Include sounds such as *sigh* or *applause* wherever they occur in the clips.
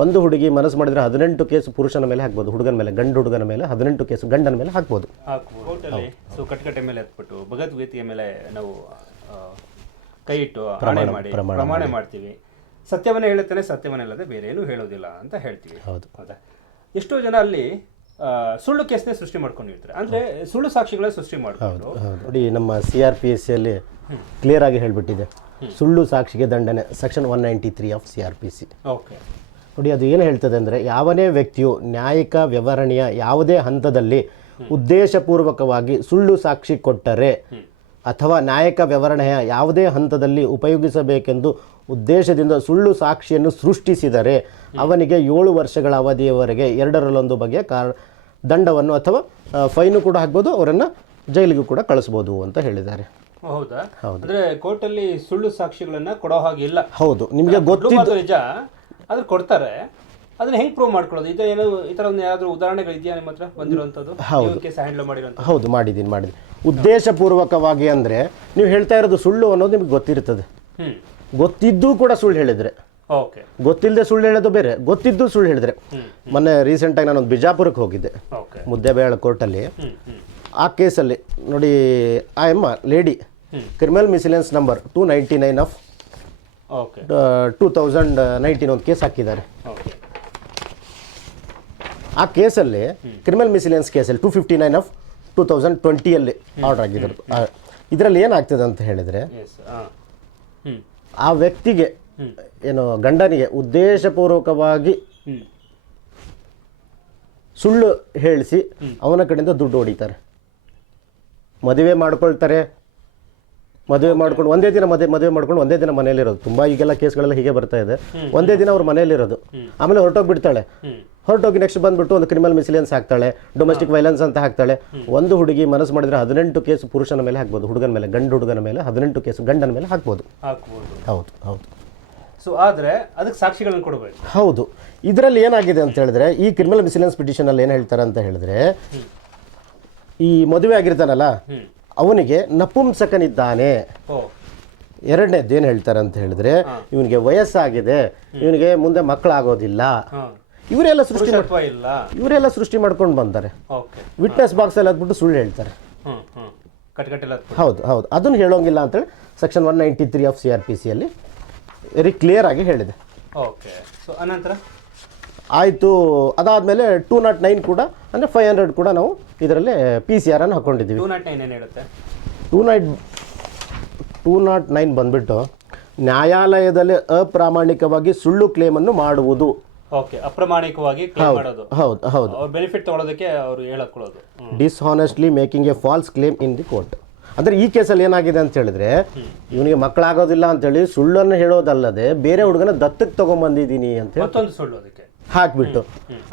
ಒಂದು ಹುಡುಗಿ ಮನಸ್ಸು ಮಾಡಿದ್ರೆ ಹದಿನೆಂಟು ಕೇಸ್ ಪುರುಷನ ಮೇಲೆ ಹಾಕ್ಬೋದು ಹುಡುಗನ ಮೇಲೆ ಗಂಡು ಹುಡುಗನ ಮೇಲೆ ಹದಿನೆಂಟು ಕೇಸ್ ಗಂಡನ ಮೇಲೆ ಹಾಕ್ಬೋದು. ಸೊ ಕಟ್ಕಟ್ಟೆ ಮೇಲೆ ಭಗವದ್ಗೀತೆಯ ಮೇಲೆ ನಾವು ಕೈ ಇಟ್ಟು ಪ್ರಮಾಣ ಮಾಡಿ ಪ್ರಮಾಣ ಮಾಡ್ತೀವಿ. ಸತ್ಯವನ್ನೇ ಹೇಳುತ್ತೇನೆ ಸತ್ಯವನ್ನ ಅಲ್ಲದೆ ಬೇರೆ ಏನು ಹೇಳೋದಿಲ್ಲ ಅಂತ ಹೇಳ್ತೀವಿ. ಹೌದು. ಹೌದಾ? ಎಷ್ಟೋ ಜನ ಅಲ್ಲಿ ಸುಳ್ಳು ಕೇಸ್ನೇ ಸೃಷ್ಟಿ ಮಾಡ್ಕೊಂಡಿರ್ತಾರೆ ಅಂದ್ರೆ ಸುಳ್ಳು ಸಾಕ್ಷಿಗಳೇ ಸೃಷ್ಟಿ ಮಾಡ್ಕೊಂಡು. ಹೌದು ನೋಡಿ ನಮ್ಮ ಸಿ ಆರ್ ಪಿ ಎಸ್ ಸಿಯಲ್ಲಿ ಕ್ಲಿಯರ್ ಆಗಿ ಹೇಳ್ಬಿಟ್ಟಿದೆ. ಸುಳ್ಳು ಸಾಕ್ಷಿಗೆ ದಂಡನೆ section one ninety three of C R P C okay ನೋಡಿ ಅದು ಏನು ಹೇಳ್ತದೆ ಅಂದರೆ ಯಾವನೇ ವ್ಯಕ್ತಿಯು ನ್ಯಾಯಿಕ ವಿವರಣೆಯ ಯಾವುದೇ ಹಂತದಲ್ಲಿ ಉದ್ದೇಶಪೂರ್ವಕವಾಗಿ ಸುಳ್ಳು ಸಾಕ್ಷಿ ಕೊಟ್ಟರೆ ಅಥವಾ ನ್ಯಾಯಿಕ ವಿವರಣೆಯ ಯಾವುದೇ ಹಂತದಲ್ಲಿ ಉಪಯೋಗಿಸಬೇಕೆಂದು ಉದ್ದೇಶದಿಂದ ಸುಳ್ಳು ಸಾಕ್ಷಿಯನ್ನು ಸೃಷ್ಟಿಸಿದರೆ ಅವನಿಗೆ ಏಳು ವರ್ಷಗಳ ಅವಧಿಯವರೆಗೆ ಎರಡರಲ್ಲೊಂದು ಬಗೆಯ ಕಾರ್ ದಂಡವನ್ನು ಅಥವಾ ಫೈನು ಕೂಡ ಹಾಕ್ಬೋದು ಅವರನ್ನು ಜೈಲಿಗೂ ಕೂಡ ಕಳಿಸ್ಬೋದು ಅಂತ ಹೇಳಿದ್ದಾರೆ. ಹೌದಾ? ಅಂದ್ರೆ ಕೋರ್ಟಲ್ಲಿ ಸುಳ್ಳು ಸಾಕ್ಷಿಗಳನ್ನ ಕೊಡೋ ಹಾಗಿಲ್ಲ ಹೌದು. ನಿಮಗೆ ಗೊತ್ತಿದ್ದು ನಿಜ. ಆದ್ರೆ ಕೊಡ್ತಾರೆ. ಅದನ್ನ ಹೆಂಗ್ ಪ್ರೂವ್ ಮಾಡ್ಕೊಳ್ಳೋದು? ಇದು ಏನು ಈ ತರ ಒಂದು ಯಾವ್ದಾದ್ರು ಉದಾಹರಣೆಗಳು ಇದೆಯಾ ನಿಮ್ಮ ಹತ್ರ ಬಂದಿರುವಂತದ್ದು ಹೌದು. ಹ್ಯಾಂಡಲ್ ಮಾಡಿರೋಂಥ ಹೌದು ಮಾಡಿದ್ದೀನಿ ಮಾಡಿದ್ದೀನಿ. ಉದ್ದೇಶಪೂರ್ವಕವಾಗಿ ಅಂದರೆ ನೀವು ಹೇಳ್ತಾ ಇರೋದು ಸುಳ್ಳು ಅನ್ನೋದು ನಿಮ್ಗೆ ಗೊತ್ತಿರ್ತದೆ. ಹ್ಮ್. ಗೊತ್ತಿದ್ದೂ ಕೂಡ ಸುಳ್ಳು ಹೇಳಿದ್ರೆ. ಓಕೆ. ಗೊತ್ತಿಲ್ಲದೆ ಸುಳ್ಳು ಹೇಳೋದು ಬೇರೆ. ಗೊತ್ತಿದ್ದು ಸುಳ್ಳು ಹೇಳಿದ್ರೆ. ಮೊನ್ನೆ ರೀಸೆಂಟಾಗಿ ನಾನೊಂದು ಬಿಜಾಪುರಕ್ಕೆ ಹೋಗಿದ್ದೆ. ಓಕೆ. ಮುದ್ದೆಬೇಳ ಕೋರ್ಟಲ್ಲಿ. ಹ್ಮ್ ಹ್ಮ್. ಆ ಕೇಸಲ್ಲಿ ನೋಡಿ ಆ ಎಮ್ಮ lady criminal miscellaneous number two ninety nine of two thousand nineteen ಒಂದು ಕೇಸ್ ಹಾಕಿದ್ದಾರೆ. ಆ ಕೇಸಲ್ಲಿ ಕ್ರಿಮಿನಲ್ ಮಿಸಿಲಿಯನ್ಸ್ ಕೇಸಲ್ಲಿ two fifty nine of two thousand ಟ್ವೆಂಟಿಯಲ್ಲಿ order ಆಗಿದ್ರು. ಇದರಲ್ಲಿ ಏನಾಗ್ತದೆ ಅಂತ ಹೇಳಿದರೆ ಆ. ವ್ಯಕ್ತಿಗೆ ಏನು ಗಂಡನಿಗೆ ಉದ್ದೇಶಪೂರ್ವಕವಾಗಿ ಸುಳ್ಳು ಹೇಳಿಸಿ ಅವನ ಕಡೆಯಿಂದ ದುಡ್ಡು ಹೊಡಿತಾರೆ. ಮದುವೆ ಮಾಡ್ಕೊಳ್ತಾರೆ ಮದುವೆ ಮಾಡ್ಕೊಂಡು ಒಂದೇ ದಿನ ಮದುವೆ ಮದುವೆ ಮಾಡ್ಕೊಂಡು ಒಂದೇ ದಿನ ಮನೆಯಲ್ಲಿರೋದು. ತುಂಬ ಈಗೆಲ್ಲ ಕೇಸ್ಗಳೆಲ್ಲ ಹೀಗೆ ಬರ್ತಾ ಇದೆ. ಒಂದೇ ದಿನ ಅವ್ರ ಮನೆಯಲ್ಲಿರೋದು. ಆಮೇಲೆ ಹೊರಟೋಗ್ಬಿಡ್ತಾಳೆ. ಹೊರಟೋಗಿ ನೆಕ್ಸ್ಟ್ ಬಂದ್ಬಿಟ್ಟು ಒಂದು ಕ್ರಿಮಿನಲ್ ಮಿಸಿಲಿಯನ್ಸ್ ಹಾಕ್ತಾಳೆ ಡೊಮೆಸ್ಟಿಕ್ ವೈಲೆನ್ಸ್ ಅಂತ ಹಾಕ್ತಾಳೆ. ಒಂದು ಹುಡುಗಿ ಮನಸ್ಸು ಮಾಡಿದ್ರೆ ಹದಿನೆಂಟು ಕೇಸ್ ಪುರುಷನ ಮೇಲೆ ಹಾಕ್ಬೋದು ಹುಡುಗನ ಮೇಲೆ ಗಂಡು ಹುಡುಗನ ಮೇಲೆ ಹದಿನೆಂಟು ಕೇಸ್ ಗಂಡನ ಮೇಲೆ ಹಾಕ್ಬೋದು. ಹಾಕ್ಬೋದು. ಹೌದು ಹೌದು. ಸೊ ಆದರೆ ಅದಕ್ಕೆ ಸಾಕ್ಷಿಗಳನ್ನು ಕೊಡಬೇಕು. ಹೌದು. ಇದರಲ್ಲಿ ಏನಾಗಿದೆ ಅಂತ ಹೇಳಿದ್ರೆ ಈ ಕ್ರಿಮಿನಲ್ ಮಿಸಿಲಿಯನ್ಸ್ ಪಿಟಿಷನ್ ಅಲ್ಲಿ ಏನು ಹೇಳ್ತಾರೆ ಅಂತ ಹೇಳಿದ್ರೆ ಈ ಮದುವೆ ಆಗಿರ್ತಾನಲ್ಲ ಅವನಿಗೆ ನಪುಂಸಕನಿದ್ದಾನೆ. ಎರಡನೇದ್ದು ಎರಡನೇದು ಏನು ಹೇಳ್ತಾರೆ ಅಂತ ಹೇಳಿದ್ರೆ ಇವನಿಗೆ ವಯಸ್ಸಾಗಿದೆ ಇವನಿಗೆ ಮುಂದೆ ಮಕ್ಕಳಾಗೋದಿಲ್ಲ. ಇವರೆಲ್ಲ ಸೃಷ್ಟಿ ಇವರೆಲ್ಲ ಸೃಷ್ಟಿ ಮಾಡ್ಕೊಂಡು ಬಂತಾರೆ ವಿಟ್ನೆಸ್ ವಿಟ್ನೆಸ್ ಬಾಕ್ಸಲ್ಲಿ ಅದ್ಬಿಟ್ಟು ಸುಳ್ಳು ಹೇಳ್ತಾರೆ. ಹೌದು ಹೌದು. ಅದನ್ನು ಹೇಳೋಂಗಿಲ್ಲ ಅಂತೇಳಿ section one ninety three of C R P ಸಿಯಲ್ಲಿ ವೆರಿ ಕ್ಲಿಯರ್ ಆಗಿ ಹೇಳಿದೆ. ಓಕೆ. ಸೊ ಅನಂತರ? ಆಯಿತು. ಅದಾದಮೇಲೆ ಟೂ ನಾಟ್ ನೈನ್ ಕೂಡ ಅಂದರೆ ಫೈವ್ ಹಂಡ್ರೆಡ್ ಕೂಡ ನಾವು ಇದರಲ್ಲಿ ಪಿ ಸಿ ಆರನ್ನು ಹಾಕ್ಕೊಂಡಿದ್ದೀವಿ ಟೂ ನಾಟ್ ನೈನ್ ಏನು ಹೇಳುತ್ತೆ two night two naught nine ಬಂದ್ಬಿಟ್ಟು ನ್ಯಾಯಾಲಯದಲ್ಲಿ ಅಪ್ರಾಮಾಣಿಕವಾಗಿ ಸುಳ್ಳು ಕ್ಲೇಮನ್ನು ಮಾಡುವುದು. ಓಕೆ ಅಪ್ರಾಮಾಣಿಕವಾಗಿ ಕ್ಲೇಮ್ ಮಾಡೋದು. ಹೌದು ಹೌದು. ಅವ್ರು ಬೆನಿಫಿಟ್ ತಗೊಳ್ಳೋದಕ್ಕೆ ಅವರು ಹೇಳಕ್ಕೊಳ್ಳೋದು ಹ್ಮ್. Dishonestly making a false claim in the court ಅಂದರೆ ಈ ಕೇಸಲ್ಲಿ ಏನಾಗಿದೆ ಅಂತ ಹೇಳಿದ್ರೆ ಇವನಿಗೆ ಮಕ್ಕಳಾಗೋದಿಲ್ಲ ಅಂತೇಳಿ ಸುಳ್ಳನ್ನು ಹೇಳೋದಲ್ಲದೆ ಬೇರೆ ಹುಡುಗನ ದತ್ತಕ್ಕೆ ತೊಗೊಂಬಂದಿದ್ದೀನಿ ಅಂತ ಹೇಳಿ ಮತ್ತೊಂದು ಸುಳ್ಳು ಹಾಕ್ಬಿಟ್ಟು.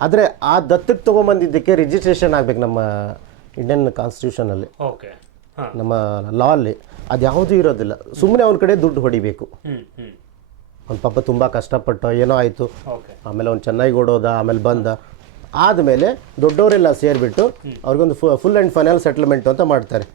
ಆದರೆ ಆ ದತ್ತಕ್ಕೆ ತೊಗೊಂಬಂದಿದ್ದಕ್ಕೆ ರಿಜಿಸ್ಟ್ರೇಷನ್ ಆಗ್ಬೇಕು ನಮ್ಮ ಇಂಡಿಯನ್ ಕಾನ್ಸ್ಟಿಟ್ಯೂಷನಲ್ಲಿ ನಮ್ಮ ಲಾ ಅಲ್ಲಿ ಅದು ಯಾವುದೂ ಇರೋದಿಲ್ಲ. ಸುಮ್ಮನೆ ಅವ್ರ ಕಡೆ ದುಡ್ಡು ಹೊಡಿಬೇಕು. ಅವ್ನ ಪಾಪ ತುಂಬ ಕಷ್ಟಪಟ್ಟ ಏನೋ ಆಯಿತು. ಆಮೇಲೆ ಅವ್ನು ಚೆನ್ನಾಗಿ ಓಡೋದ ಆಮೇಲೆ ಬಂದ. ಆದಮೇಲೆ ದೊಡ್ಡವರೆಲ್ಲ ಸೇರಿಬಿಟ್ಟು ಅವ್ರಿಗೊಂದು ಫುಲ್ ಅಂಡ್ ಫೈನಲ್ ಸೆಟಲ್ಮೆಂಟ್ ಅಂತ ಮಾಡ್ತಾರೆ.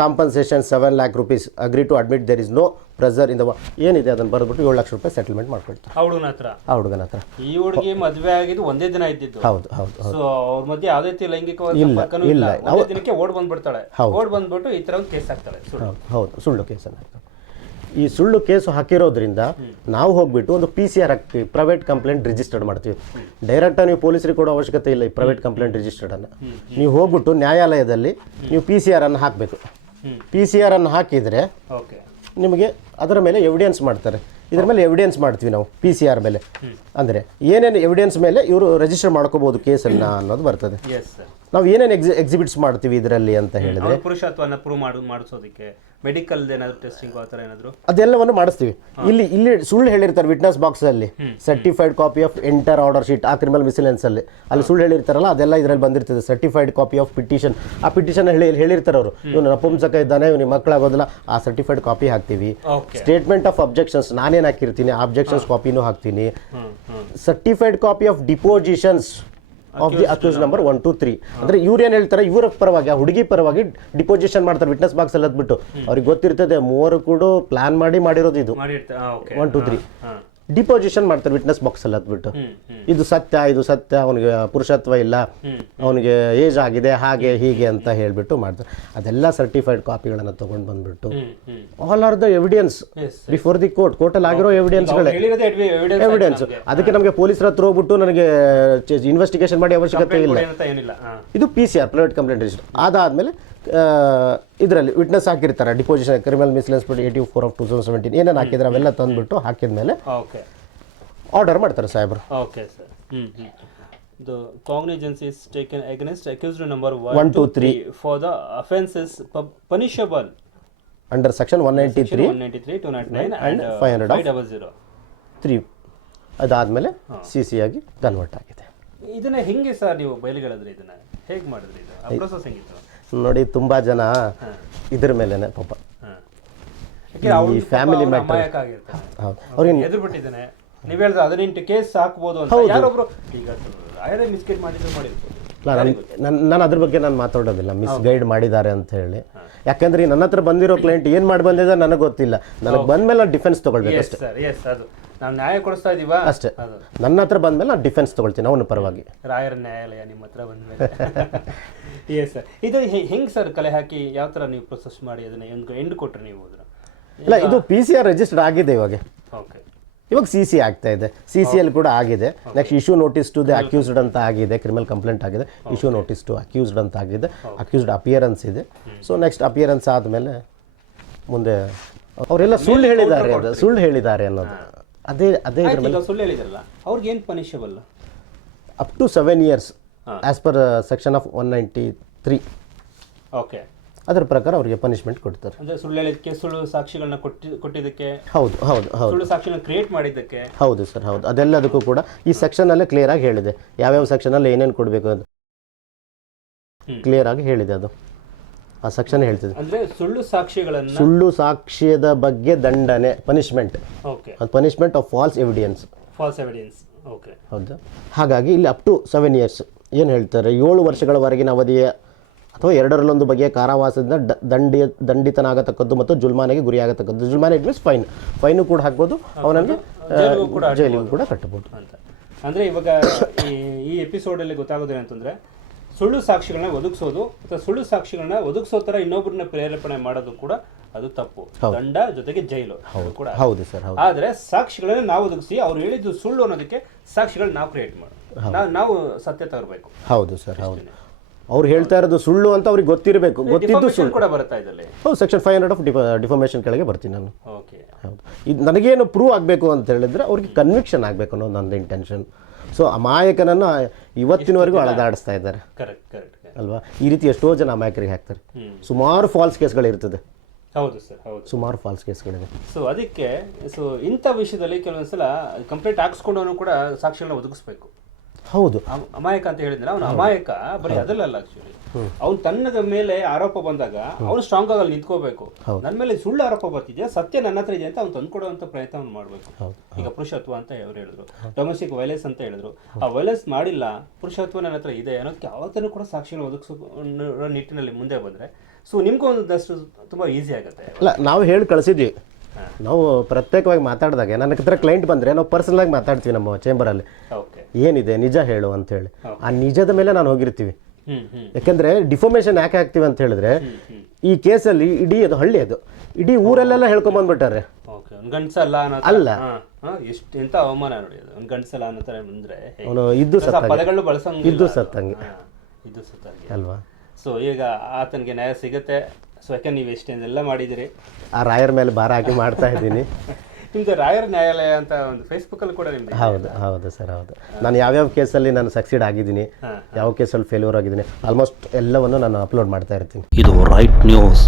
Compensation seven lakh rupees agree to admit there is no pressure in ಏನಿದೆ ಅದನ್ನ ಬರೆದ್ಬಿಟ್ಟು ಏಳು ಲಕ್ಷ ರೂಪಾಯಿ ಸೆಟಲ್ಮೆಂಟ್ ಮಾಡ್ಕೊಳ್ತಾರೆ. ಹುಡುಗನ ಹತ್ರ? ಆ ಹುಡುಗನ ಹತ್ರ. ಈ ಹುಡುಗಿ ಮದುವೆ ಆಗಿದ್ದು ಒಂದೇ ದಿನ ಇದ್ದಿದ್ದು. ಹೌದು ಹೌದು ಸೊ ಅವ್ರ ಮಧ್ಯೆ ಯಾವುದೇ ರೀತಿ ಲೈಂಗಿಕವಾಗಿ ಇಲ್ಲ, ಇಲ್ಲ. ದಿನಕ್ಕೆ ಓಡ್ ಬಂದ್ಬಿಡ್ತಾಳೆ. ಓಡ್ ಬಂದ್ಬಿಟ್ಟು ಈ ತರ ಒಂದು ಕೇಸ್ ಹಾಕ್ತಾಳೆ ಸುಳ್ಳು. ಹೌದು ಸುಳ್ಳು ಕೇಸನ್ನು ಈ ಸುಳ್ಳು ಕೇಸು ಹಾಕಿರೋದ್ರಿಂದ ನಾವು ಹೋಗ್ಬಿಟ್ಟು ಒಂದು ಪಿ ಸಿ ಆರ್ ಹಾಕ್ತೀವಿ ಪ್ರೈವೇಟ್ ಕಂಪ್ಲೇಂಟ್ ರಿಜಿಸ್ಟರ್ಡ್ ಮಾಡ್ತೀವಿ. ಡೈರೆಕ್ಟಾಗಿ ನೀವು ಪೊಲೀಸರಿಗೆ ಕೊಡೋ ಅವಶ್ಯಕತೆ ಇಲ್ಲ ಈ ಪ್ರೈವೇಟ್ ಕಂಪ್ಲೇಂಟ್ ರಿಜಿಸ್ಟರ್ಡನ್ನು ನೀವು ಹೋಗ್ಬಿಟ್ಟು ನ್ಯಾಯಾಲಯದಲ್ಲಿ ನೀವು ಪಿ ಸಿ ಆರನ್ನು ಹಾಕಬೇಕು. ಪಿ ಸಿ ಆರನ್ನು ಹಾಕಿದರೆ ಓಕೆ. ನಿಮಗೆ ಅದರ ಮೇಲೆ ಎವಿಡೆನ್ಸ್ ಮಾಡ್ತಾರೆ. ಇದ್ರ ಮೇಲೆ ಎವಿಡೆನ್ಸ್ ಮಾಡ್ತೀವಿ ನಾವು ಪಿ ಸಿ ಆರ್ ಮೇಲೆ. ಅಂದರೆ ಏನೇನು ಎವಿಡೆನ್ಸ್ ಮೇಲೆ ಇವರು ರಿಜಿಸ್ಟರ್ ಮಾಡ್ಕೋಬೋದು ಕೇಸನ್ನ ಅನ್ನೋದು ಬರ್ತದೆ. ನಾವು ಏನೇನು ಎಕ್ಸಿ ಎಕ್ಸಿಬಿಟ್ಸ್ ಮಾಡ್ತೀವಿ ಇದರಲ್ಲಿ ಅಂತ ಹೇಳಿದ್ರೆ. ಪುರುಷತ್ವನ ಪ್ರೂವ್ ಮಾಡು ಮಾಡಿಸೋದಕ್ಕೆ ಮೆಡಿಕಲ್ ಏನಾದರೂ ಟೆಸ್ಟಿಂಗ್ ಆ ಥರ ಏನಾದ್ರು? ಅದೆಲ್ಲವನ್ನು ಮಾಡಿಸ್ತೀವಿ. ಇಲ್ಲಿ ಇಲ್ಲಿ ಸುಳ್ಳು ಹೇಳಿರ್ತಾರೆ ವಿಟ್ನೆಸ್ ಬಾಕ್ಸಲ್ಲಿ certified copy of enter order sheet ಆ ಕ್ರಿಮಿನಲ್ ಮಿಸಿಲೆನ್ಸ್ ಅಲ್ಲಿ. ಅಲ್ಲಿ ಸುಳ್ಳು ಹೇಳಿರ್ತಾರಲ್ಲ ಅದೆಲ್ಲ ಇದರಲ್ಲಿ ಬಂದಿರ್ತದೆ. ಸರ್ಟಿಫೈಡ್ ಕಾಪಿ ಆಫ್ ಪಿಟಿಷನ್ ಆ ಪಿಟಿಷನ್ ಹೇಳಿ ಹೇಳಿರ್ತಾರೆ ಅವರು ಇವನು ನಪುಂಸಕ ಇದ್ದಾನೆ ಇವನಿಗೆ ಮಕ್ಕಳಾಗೋದಿಲ್ಲ. ಆ ಸರ್ಟಿಫೈಡ್ ಕಾಪಿ ಹಾಕ್ತೀವಿ. ಸ್ಟೇಟ್ಮೆಂಟ್ ಆಫ್ ಅಬ್ಜೆಕ್ಷನ್ಸ್ ನಾನೇನು ಹಾಕಿರ್ತೀನಿ? ಅಬ್ಜೆಕ್ಷನ್ಸ್ ಕಾಪಿನೂ ಹಾಕ್ತೀನಿ. Certified copy of depositions of the accused number one two three ಅಂದ್ರೆ ಇವ್ರು ಏನು ಹೇಳ್ತಾರೆ? ಇವರ ಪರವಾಗಿ ಆ ಹುಡುಗಿ ಪರವಾಗಿ ಡಿಪೋಸಿಷನ್ ಮಾಡ್ತಾರೆ ವಿಟ್ನೆಸ್ ಬಾಕ್ಸ್ ಅಲ್ಲಿ ಹತ್ಬಿಟ್ಟು ಅವ್ರಿಗೆ ಗೊತ್ತಿರ್ತದೆ ಮೂವರು ಕೂಡ ಪ್ಲಾನ್ ಮಾಡಿ ಮಾಡಿರೋದು ಇದು. ಒನ್ ಟು ತ್ರೀ ಡಿಪೋಸಿಷನ್ ಮಾಡ್ತಾರೆ ವಿಟ್ನೆಸ್ ಬಾಕ್ಸ್ ಅಲ್ಲಿ ಹತ್ಬಿಟ್ಟು ಇದು ಸತ್ಯ ಇದು ಸತ್ಯ ಅವನಿಗೆ ಪುರುಷತ್ವ ಇಲ್ಲ. ಅವನಿಗೆ ಏಜ್ ಆಗಿದೆ ಹಾಗೆ ಹೀಗೆ ಅಂತ ಹೇಳ್ಬಿಟ್ಟು ಮಾಡ್ತಾರೆ. ಅದೆಲ್ಲ ಸರ್ಟಿಫೈಡ್ ಕಾಪಿಗಳನ್ನು ತಗೊಂಡ್ ಬಂದ್ಬಿಟ್ಟು all are the evidence before the court ಕೋರ್ಟಲ್ಲಿ ಆಗಿರೋ ಎವಿಡೆನ್ಸ್ಗಳೇ ಎವಿಡೆನ್ಸ್ ಎವಿಡೆನ್ಸ್ ಅದಕ್ಕೆ ನಮಗೆ ಪೊಲೀಸರ ಹತ್ರ ಹೋಗ್ಬಿಟ್ಟು ನನಗೆ ಇನ್ವೆಸ್ಟಿಗೇಷನ್ ಮಾಡಿ ಅವಶ್ಯಕತೆ ಇಲ್ಲ. ಇದು P C R private complaint register ಅದಾದಮೇಲೆ ಇದರಲ್ಲಿ ವಿಟ್ನೆಸ್ ಹಾಕಿರ್ತಾರೆ. ಡಿಪೋಸಿಷನ್ ಕ್ರಿಮಿನಲ್ ಮಿಸ್ಲೆನ್ಸ್ ಬಿಟ್ಟು eighty four of two thousand seventeen ಏನೇನು ಹಾಕಿದ್ರೆ ಅವೆಲ್ಲ ತಂದುಬಿಟ್ಟು ಹಾಕಿದ್ಮೇಲೆ ಓಕೆ ಆರ್ಡರ್ ಮಾಡ್ತಾರೆ ಸಾಹೇಬ್ರು. ಓಕೆ ಸರ್ ಹ್ಞೂ ಹ್ಞೂ The cognizance is taken against accused number One, one, two, three. for the offences pu- punishable. Under section one ninety Section three 193, 299 and and uh, 500 of- 500. Three ಅದಾದಮೇಲೆ C C ಆಗಿ convert ಆಗಿದೆ. ಇದನ್ನ ಹೆಂಗೆ sir ನೀವು ಬಯಲಿಗೆಳೆದ್ರಿ ಇದನ್ನ? ಹೇಗೆ ಮಾಡಿದ್ರಿ ಇದು? ಆ ಹೆಂಗಿತ್ತು? ನೋಡಿ ತುಂಬಾ ಜನ ಇದ್ರ ಮೇಲೆನೆ ಪಾಪ. ಈ ಫ್ಯಾಮಿಲಿ ಮ್ಯಾಟರ್ ಹೌದು. ಅವ್ರಿಗೆ ಎದುರು ಬಿಟ್ಟಿದ್ದಾನೆ ನೀವ್ ಹೇಳಿದ್ರೆ ಹದಿನೆಂಟು ಕೇಸ್ ಹಾಕ್ಬೋದು ಅಂತ. ಯಾರೊಬ್ರು ಈಗ ಮಿಸ್ಕೇಟ್ ಮಾಡಿದ್ರು ಮಾಡಿರ್ಬೋದು. ಇಲ್ಲ ನನ್ನ ನಾನು ಅದ್ರ ಬಗ್ಗೆ ನಾನು ಮಾತಾಡೋದಿಲ್ಲ. ಮಿಸ್ ಗೈಡ್ ಮಾಡಿದ್ದಾರೆ ಅಂತ ಹೇಳಿ. ಯಾಕಂದ್ರೆ ಈ ನನ್ನ ಹತ್ರ ಬಂದಿರೋ ಕ್ಲೈಂಟ್ ಏನು ಮಾಡಿ ಬಂದಿದೆ ನನಗೆ ಗೊತ್ತಿಲ್ಲ. ನನಗೆ ಬಂದ್ಮೇಲೆ ಡಿಫೆನ್ಸ್ ತೊಗೊಳ್ಬೇಕು ಅಷ್ಟೇ. ಸರ್ ಎಸ್ ಅದು. ನಾವು ನ್ಯಾಯ ಕೊಡಿಸ್ತಾ ಇದೀವಾ? ಅಷ್ಟೇ. ಅದು. ನನ್ನ ಹತ್ರ ಬಂದ್ಮೇಲೆ ನಾನು ಡಿಫೆನ್ಸ್ ತಗೊಳ್ತೀನಿ. ಅವನ ಪರವಾಗಿ. ರಾಯರ ನ್ಯಾಯಾಲಯ ನಿಮ್ಮ ಹತ್ರ ಬಂದ್ಮೇಲೆ. *laughs* ಎಸ್ ಸರ್ ಇದು ಹೆಂಗ್ ಸರ್ ಕಲೆ ಹಾಕಿ ಯಾವ ಥರ ನೀವು ಪ್ರೊಸೆಸ್ ಮಾಡಿ ಅದನ್ನ ಎಂಡ್ ಎಂಡ್ ಕೊಟ್ರಿ ನೀವು ಅದನ್ನ? ಇಲ್ಲ ಇದು ಪಿ ಸಿ ಆರ್ ರಿಜಿಸ್ಟರ್ ಆಗಿದೆ ಇವಾಗ. ಓಕೆ ಇವಾಗ ಸಿ ಸಿ ಆಗ್ತಾ ಇದೆ. ಸಿ ಸಿ ಅಲ್ಲಿ ಕೂಡ ಆಗಿದೆ. Next issue notice to the accused ಅಂತ ಆಗಿದೆ. ಕ್ರಿಮಿನಲ್ ಕಂಪ್ಲೇಂಟ್ ಆಗಿದೆ. ಇಶ್ಯೂ ನೋಟಿಸ್ ಟು ಅಕ್ಯೂಸ್ಡ್ ಅಂತ ಆಗಿದೆ. ಅಕ್ಯೂಸ್ಡ್ ಅಪಿಯರೆನ್ಸ್ ಇದೆ. ಸೊ ನೆಕ್ಸ್ಟ್ ಅಪಿಯರೆನ್ಸ್ ಆದಮೇಲೆ ಮುಂದೆ ಅವರೆಲ್ಲ ಸುಳ್ಳು ಹೇಳಿದ್ದಾರೆ ಅದು ಸುಳ್ಳು ಹೇಳಿದ್ದಾರೆ ಅನ್ನೋದು. ಅದೇ ಅದೇ ಇದ್ರ ಮೇಲೆ ಸುಳ್ಳು ಹೇಳಿದ್ರಲ್ಲ ಅವ್ರಿಗೆ ಏನು punishable up to seven years as per section of one ninety three okay ಅದರ ಪ್ರಕಾರ ಅವರಿಗೆ ಪನಿಷ್ಮೆಂಟ್ ಕೊಡ್ತಾರೆ. ಅಂದ್ರೆ ಸುಳ್ಳು ಹೇಳಿದಕ್ಕೆ ಸುಳ್ಳು ಸಾಕ್ಷಿಗಳನ್ನ ಕೊಟ್ಟಿ ಕೊಟ್ಟಿದ್ದಕ್ಕೆ ಹೌದು ಹೌದು ಹೌದು. ಸುಳ್ಳು ಸಾಕ್ಷಿಗಳನ್ನ ಕ್ರಿಯೇಟ್ ಮಾಡಿದ್ದಕ್ಕೆ ಹೌದು ಸರ್ ಹೌದು. ಅದೆಲ್ಲದಕ್ಕೂ ಕೂಡ ಈ ಸೆಕ್ಷನಲ್ಲೇ ಕ್ಲಿಯರ್ ಆಗಿ ಹೇಳಿದೆ. ಯಾವ್ಯಾವ ಸೆಕ್ಷನಲ್ಲಿ ಏನೇನು ಕೊಡಬೇಕು ಅದು. ಕ್ಲಿಯರ್ ಆಗಿ ಹೇಳಿದೆ ಅದು. ಆ ಸೆಕ್ಷನ್ ಹೇಳ್ತಿದೆ ಅಂದ್ರೆ ಸುಳ್ಳು ಸಾಕ್ಷಿಗಳನ್ನ ಸುಳ್ಳು ಸಾಕ್ಷ್ಯದ ಬಗ್ಗೆ ದಂಡನೆ punishment okay punishment of false evidence false evidence okay ಹೌದಾ. ಹಾಗಾಗಿ ಇಲ್ಲಿ ಅಪ್ ಟು ಸೆವೆನ್ ಇಯರ್ಸ್ ಏನು ಹೇಳ್ತಾರೆ? ಏಳು ವರ್ಷಗಳವರೆಗಿನ ಅವಧಿಯ ಅಥವಾ ಎರಡರಲ್ಲೊಂದು ಬಗೆಯ ಕಾರಾವಾಸದಿಂದ ದಂಡಿಯ ದಂಡಿ ದಂಡಿತನಾಗತಕ್ಕದ್ದು ಮತ್ತು ಜುಲ್ಮಾನೆಗೆ ಗುರಿಯಾಗತಕ್ಕದ್ದು. ಜುಲ್ಮಾನೆ ಇಟ್ ಮೀನ್ಸ್ ಫೈನ್. ಫೈನು ಕೂಡ ಹಾಕ್ಬೋದು ಅವನಲ್ಲಿ ಜೈಲಿಗೂ ಕೂಡ ಕಟ್ಟಬಹುದು ಅಂತ. ಅಂದ್ರೆ ಇವಾಗ ಈ ಈ ಎಪಿಸೋಡ್ ಅಲ್ಲಿ ಗೊತ್ತಾಗೋದು ಏನಂತಂದರೆ ಸುಳ್ಳು ಸಾಕ್ಷಿಗಳನ್ನ ಒದಗಿಸೋದು ಅಥವಾ ಸುಳ್ಳು ಸಾಕ್ಷಿಗಳನ್ನ ಒದಗಿಸೋ ಥರ ಇನ್ನೊಬ್ಬರನ್ನ ಪ್ರೇರೇಪಣೆ ಮಾಡೋದು ಕೂಡ ಅದು ತಪ್ಪು. ದಂಡ ಜೊತೆಗೆ ಜೈಲು ಕೂಡ. ಹೌದು ಸರ್ ಆದರೆ ಸಾಕ್ಷಿಗಳನ್ನ ನಾವು ಒದಗಿಸಿ ಅವ್ರು ಹೇಳಿದ್ದು ಸುಳ್ಳು ಅನ್ನೋದಕ್ಕೆ ಸಾಕ್ಷಿಗಳನ್ನ ನಾವು ಕ್ರಿಯೇಟ್ ಮಾಡೋದು. ನಾವು ನಾವು ಸತ್ಯ ತಗೋಬೇಕು ಹೌದು ಸರ್ ಹೌದು. ಅವ್ರು ಹೇಳ್ತಾ ಇರೋದು ಸುಳ್ಳು ಅಂತ ಅವ್ರಿಗೆ ಗೊತ್ತಿರಬೇಕು ಗೊತ್ತಿದ್ದು ಸುಳ್ಳು. ಕೂಡ ಬರ್ತಾ ಇದ್ದಲ್ಲಿ ಹೌದು ಸೆಕ್ಷನ್ ಫೈವ್ ಹಂಡ್ರೆಡ್ ಆಫ್ ಡಿಫ ಡಿಫಾರ್ಮೇಷನ್ ಕೆಳಗೆ ಬರ್ತೀನಿ ನಾನು. ಓಕೆ ಹೌದು. ಇದು ನನಗೇನು ಪ್ರೂವ್ ಆಗಬೇಕು ಅಂತ ಹೇಳಿದ್ರೆ ಅವ್ರಿಗೆ ಕನ್ವಿಕ್ಷನ್ ಆಗಬೇಕು ಅನ್ನೋದು ನನ್ನ ಇಂಟೆನ್ಷನ್ ಸೊ ಅಮಾಯಕನನ್ನು ಇವತ್ತಿನವರೆಗೂ ಅಳದಾಡಿಸ್ತಾ ಇದ್ದಾರೆ. ಕರೆಕ್ಟ್ ಕರೆಕ್ಟ್ ಅಲ್ವಾ? ಈ ರೀತಿ ಎಷ್ಟೋ ಜನ ಅಮಾಯಕರಿಗೆ ಹಾಕ್ತಾರೆ. ಸುಮಾರು ಫಾಲ್ಸ್ ಕೇಸ್ಗಳಿರ್ತದೆ ಹೌದು ಸರ್ ಹೌದು. ಸುಮಾರು ಫಾಲ್ಸ್ ಕೇಸ್ಗಳಿದೆ ಸೊ ಅದಕ್ಕೆ ಸೊ ಇಂಥ ವಿಷಯದಲ್ಲಿ ಕೆಲವೊಂದ್ಸಲ ಕಂಪ್ಲೇಂಟ್ ಹಾಕ್ಸ್ಕೊಂಡವನು ಕೂಡ ಸಾಕ್ಷಿಗಳನ್ನ ಒದಗಿಸ್ಬೇಕು. ಹೌದು. ಅಮ- ಅಮಾಯಕ ಅಂತ ಹೇಳಿದ್ರೆ ಅವನು ಅಮಾಯಕ ಬರೀ ಅದಲ್ಲಲ್ಲ ಆಕ್ಚುಲಿ ಅವ್ನು ತನ್ನದ ಮೇಲೆ ಆರೋಪ ಬಂದಾಗ ಅವನು ಸ್ಟ್ರಾಂಗ್ ಆಗಲ್ಲಿ ನಿಂತ್ಕೋಬೇಕು. ನನ್ನ ಮೇಲೆ ಸುಳ್ಳು ಆರೋಪ ಬರ್ತಿದ್ಯಾ? ಸತ್ಯ ನನ್ನ ಹತ್ರ ಇದೆ ಅಂತ ಅವ್ನು ತಂದ್ಕೊಡುವಂತ ಪ್ರಯತ್ನ ಅವ್ನು ಮಾಡಬೇಕು ಈಗ ಪುರುಷತ್ವ ಅಂತ ಅವ್ರು ಹೇಳಿದ್ರು. ಡೊಮೆಸ್ಟಿಕ್ ವೈಲೆನ್ಸ್ ಅಂತ ಹೇಳಿದ್ರು. ಆ ವೈಲೆನ್ಸ್ ಮಾಡಿಲ್ಲ ಪುರುಷತ್ವ ನನ್ನ ಹತ್ರ ಇದೆ ಅನ್ನೋದಕ್ಕೆ ಯಾವತ್ತೂ ಕೂಡ ಸಾಕ್ಷಿಗಳು ಒದಗಿಸೋ ನಿಟ್ಟಿನಲ್ಲಿ ಮುಂದೆ ಬಂದ್ರೆ. ಸೊ ನಿಮ್ಗೂ ಒಂದಷ್ಟು ತುಂಬಾ ಈಸಿ ಆಗುತ್ತೆ. ಅಲ್ಲ ನಾವು ಹೇಳಿ ಕಳಿಸಿದ್ವಿ. ನಾವು ಪ್ರತ್ಯೇಕವಾಗಿ ಮಾತಾಡಿದಾಗ ನನ್ನ ಹತ್ರ ಕ್ಲೈಂಟ್ ಬಂದರೆ ನಾವು ಪರ್ಸನಲ್ ಆಗಿ ಮಾತಾಡ್ತೀವಿ ನಮ್ಮ ಚೇಂಬರಲ್ಲಿ ಏನಿದೆ ನಿಜ ಹೇಳು ಅಂತ ಹೇಳಿ. ಆ ನಿಜದ ಮೇಲೆ ನಾನು ಹೋಗಿರ್ತೀವಿ. ಯಾಕಂದ್ರೆ ಡಿಫಾರ್ಮೇಷನ್ ಯಾಕೆ ಹಾಕ್ತೀವಿ ಅಂತ ಹೇಳಿದ್ರೆ ಈ ಕೇಸಲ್ಲಿ ಇಡೀ ಅದು ಹಳ್ಳಿ ಅದು. ಇಡೀ ಊರಲ್ಲೆಲ್ಲ ಹೇಳ್ಕೊಂಡ್ ಬಂದ್ಬಿಟ್ಟಾರೆ. ಒಂದು ಗಂಡಸಲ್ಲ ಅಲ್ಲ. ಎಷ್ಟು ಎಂತ ಅವಮಾನ ನೋಡಿ ಒಂದು ಗಂಡಸಲ್ಲ ಅನ್ನೋ ಥರ ಬಂದ್ರೆ ಅವನು ಇದ್ದು ಪದಗಳು ಇದ್ದು. ಸತ್ತಂಗೆ. ಇದ್ದು ಸತ್ತಂಗೆ. ಅಲ್ವಾ? ಸೊ ಈಗ ಆತನಿಗೆ ನ್ಯಾಯ ಸಿಗುತ್ತೆ. ಸೊ ಯಾಕಂದ್ರೆ ನೀವು ಎಷ್ಟೇನೆಲ್ಲ ಮಾಡಿದಿರಿ ಆ ರಾಯರ್ ಮೇಲೆ ಭಾರ ಹಾಕಿ ಮಾಡ್ತಾ ಇದ್ದೀನಿ. *laughs* ನಿಮ್ದು ರಾಯರ್ ನ್ಯಾಯಾಲಯ ಅಂತ ಒಂದು ಫೇಸ್ಬುಕ್ ಅಲ್ಲಿ ಕೂಡ ನಿಮ್ಮದು ಹೌದು ಹೌದು ಸರ್ ಹೌದು. ನಾನು ಯಾವ್ಯಾವ ಕೇಸಲ್ಲಿ ನಾನು ಸಕ್ಸೀಡ್ ಆಗಿದ್ದೀನಿ ಯಾವ ಕೇಸಲ್ಲಿ ಫೇಲ್ಯೂರ್ ಆಗಿದ್ದೀನಿ ಆಲ್ಮೋಸ್ಟ್ ಎಲ್ಲವನ್ನು ನಾನು ಅಪ್ಲೋಡ್ ಮಾಡ್ತಾ ಇರ್ತೀನಿ. ಇದು ರೈಟ್ ನ್ಯೂಸ್